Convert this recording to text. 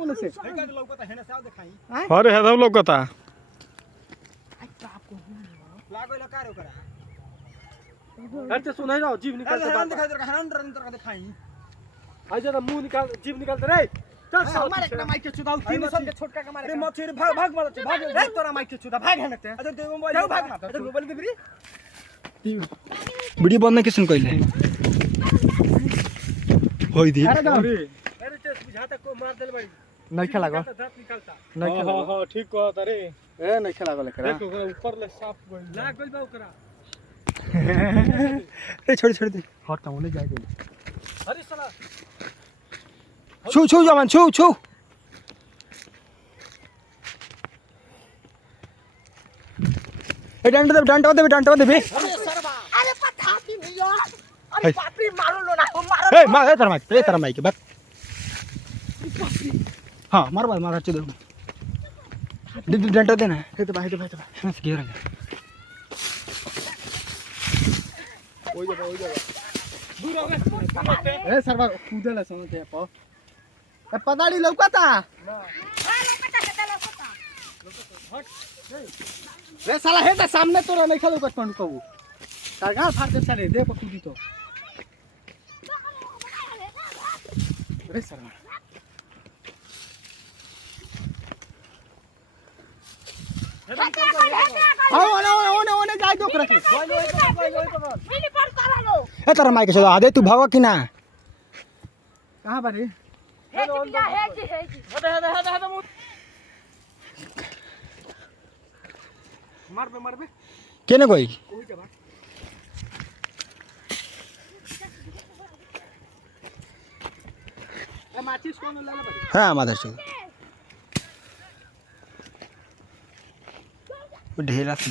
मने से हेका लौकता हेने साव देखाई अरे हेदव लौकता लागो ला कार ओकरा हट सुनाई रहो जीव निकाल के हरन दिखाई दे हरन का दिखाई आ जा मुंह निकाल जीव निकाल दे रे चल हमारे एकटा माइक के चुदाऊ 300 के छोटका के मारे अरे मछरी भाग भाग मारत भाग रे तोरा माइक के चुदा भाग हनते अरे ते मोबाइल भाग मार अरे मोबाइल दे बरी वीडियो बंद नहीं किसन कइले होई दी अरे ते बुझाता को मार देल भाई नहीं खेला गो दांत निकालता नहीं खेला हां ठीक कहत रे ए नहीं खेला गो लेकरा देख ओकरा ऊपर ले साफ गइल लाग गइल बा ओकरा ए छोड़ दे हट ना ओने जाए गइल अरे साला छू जवान छू ए डंडा दे अरे सरबा अरे पता नहीं यार अरे बाप रे मारो लो ना मारो ए मार ए तेरा माइक बस हां मार अच्छे दे डंडा देना ए तो भाई बस गिर गया ओई जा दूर हो गए ए सरबा कूदेला समझते पा ए पदाड़ी लौकाता ना लौकाता रे साला हे त सामने तोरा नहीं खेलो कट पंड कहू सरगा फाड़ दे साले दे पकूदी तो रे सरवा ओने जाय दो करे मिली पर करा लो ए तेरा माइक से आदे तू भागा कि ना कहां बारे हे जी हटे मार बे केने कोई ओई जबा ए माचिस कोन लाला बारे हां मादर से ढेरा से